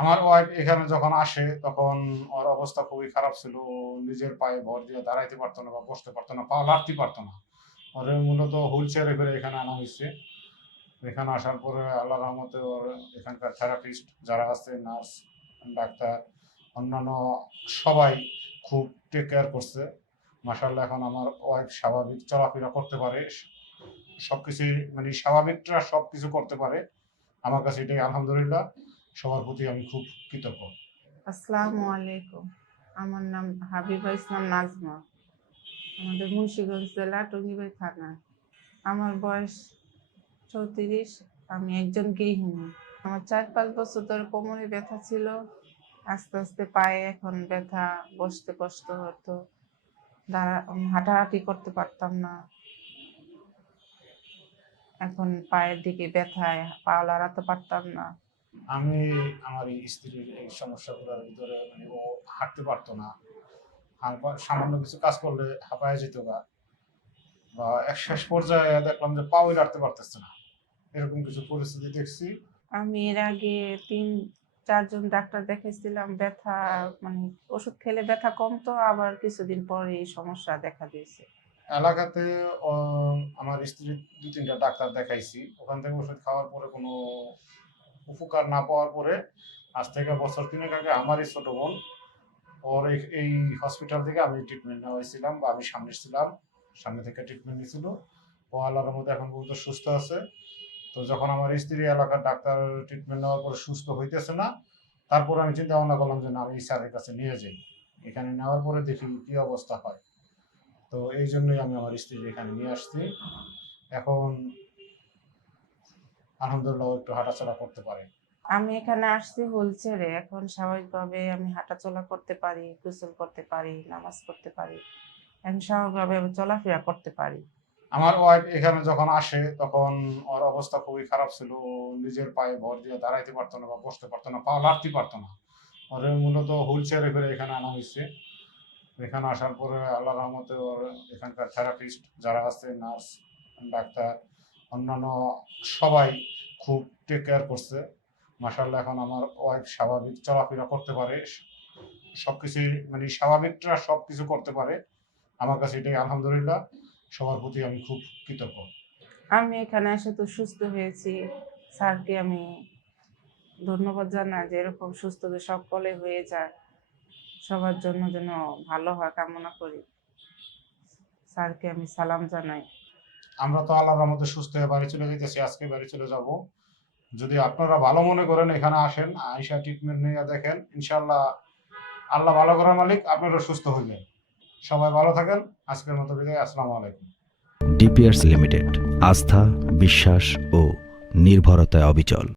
আমার ওয়াইফ এখানে যখন আসে, তখন ওর অবস্থা খুবই খারাপ ছিল। নিজের পায়ে ভর দিয়ে দাঁড়াইতে পারতো না বা বসতে পারতো না, পা লাড়তে পারতো না। ওর মূলত হুইল চেয়ারে করে এখানে আনা হয়েছে এখানে আসার পরে আল্লাহ রহমতে ওর এখানকার থেরাপিস্ট যারা আছে নার্স ডাক্তার, অন্যান্য সবাই খুব টেক কেয়ার করছে। মাসাল্লাহ এখন আমার ওয়াইফ স্বাভাবিক চলাফেরা করতে পারে। সবকিছু মানে স্বাভাবিকটা সব কিছু করতে পারে। আমার কাছে এটাই আলহামদুলিল্লাহ। সবার প্রতি আমি খুব কৃতজ্ঞ। আসসালামু আলাইকুম। আমার নাম হাবিবা ইসলাম নাজমা। আমাদের মুন্সিগঞ্জ জেলা টঙ্গিবাই থানা। আমার বয়স চৌত্রিশ, আমি একজন গৃহিণী। আমার চার পাঁচ বছর ধরে কোমরে ব্যথা ছিল। আস্তে আস্তে পায়ে এখন ব্যথা, বসতে কষ্ট হতো। দাঁড়া হাঁটাহাঁটি করতে পারতাম না। এখন পায়ের দিকে ব্যথায়, পা লাড়াতে পারতাম না। আমি আমার এই স্ত্রীর এই সমস্যাগুলোর ভিতরে মানে ও হাঁটতে পারতো না। সামান্য কিছু কাজ করলে হাঁপায় যেত বা এক শেষ পর্যায়ে দেখলাম যে পাওই লাড়তে পারতেছে না। এরকম কিছু পরিস্থিতি দেখছি। আমি এর আগে তিন চারজন ডাক্তার দেখাইছিলাম ব্যথা মানে ওষুধ খেলে ব্যথা কমতো আবার কিছুদিন পরে এই সমস্যা দেখা দিয়েছে। এলাকাতে আমার স্ত্রীর দু তিনটা ডাক্তার দেখাইছি। ওখান থেকে ওষুধ খাওয়ার পরে কোনো উপকার না পাওয়ার পরে আজ থেকে বছর তিনেক আগে আমারই ছোট বোন ওর এই- হসপিটাল থেকে আমি ট্রিটমেন্ট নেওয়াইছিলাম বা আমি সামনে ছিলাম, সামনে থেকে ট্রিটমেন্ট নিয়েছিল ও আল্লাহর মধ্যে এখন পর্যন্ত সুস্থ আছে। তো যখন আমার স্ত্রী এলাকার ডাক্তার ট্রিটমেন্ট নেওয়ার পরে সুস্থ হইতেছে না, তারপর আমি চিন্তা ভাবনা করলাম যে না, আমি স্যারের কাছে নিয়ে যাই। এখানে নেওয়ার পরে দেখি কি অবস্থা হয়। তো এই জন্যই আমি আমার স্ত্রী এখানে নিয়ে আসছি। এখন আলহামদুলিল্লাহ একটু হাঁটাচলা করতে পারে। আমি এখানে আসছি হুলচেরে এখন স্বাভাবিকভাবে আমি হাঁটাচলা করতে পারি গোসল করতে পারি নামাজ পড়তে পারি এখন স্বাভাবিকভাবে আমি চলাফেরা করতে পারি। আমার ওয়াইফ এখানে যখন আসে তখন ওর অবস্থা খুবই খারাপ ছিল। নিজের পায়ে ভর দিয়ে দাঁড়াইতে পারতো না বা বসতে পারতো না পা লাড়তে পারতো না। ওর মূলত হুইল চেয়ারে করে এখানে আনা হয়েছে। এখানে আসার পরে আল্লাহ রহমতে ওর এখানকার থেরাপিস্ট যারা আছে নার্স ডাক্তার অন্যান্য সবাই খুব টেক কেয়ার করছে। মাসাল্লাহ এখন আমার ওয়াইফ স্বাভাবিক চলাফেরা করতে পারে। সবকিছু মানে স্বাভাবিকটা সব কিছু করতে পারে। আমার কাছে এটাই আলহামদুলিল্লাহ। সবার প্রতি আমি খুব কৃতজ্ঞ। আমি এখানে এসে তো সুস্থ হয়েছি। স্যারকে আমি ধন্যবাদ জানাই যে এরকম সুস্থ যে সকলে হয়ে যায়, সবার জন্য যেন ভালো হয় কামনা করি। স্যারকে আমি সালাম জানাই। আমরা তো আল্লাহর রহমতে সুস্থ হয়ে বাড়ি চলে যেতেছি আজকে বাড়ি চলে যাব। যদি আপনারা ভালো মনে করেন এখানে আসেন আইসা ট্রিটমেন্ট নিয়ে দেখেন ইনশাল্লাহ আল্লাহ ভালো করার মালিক, আপনারা সুস্থ হইবেন। সবাই ভালো থাকেন, আজকের মতো বিদায়, আসসালামু আলাইকুম। ডিপিআরস লিমিটেড, আস্থা, বিশ্বাস ও নির্ভরতায় অবিচল।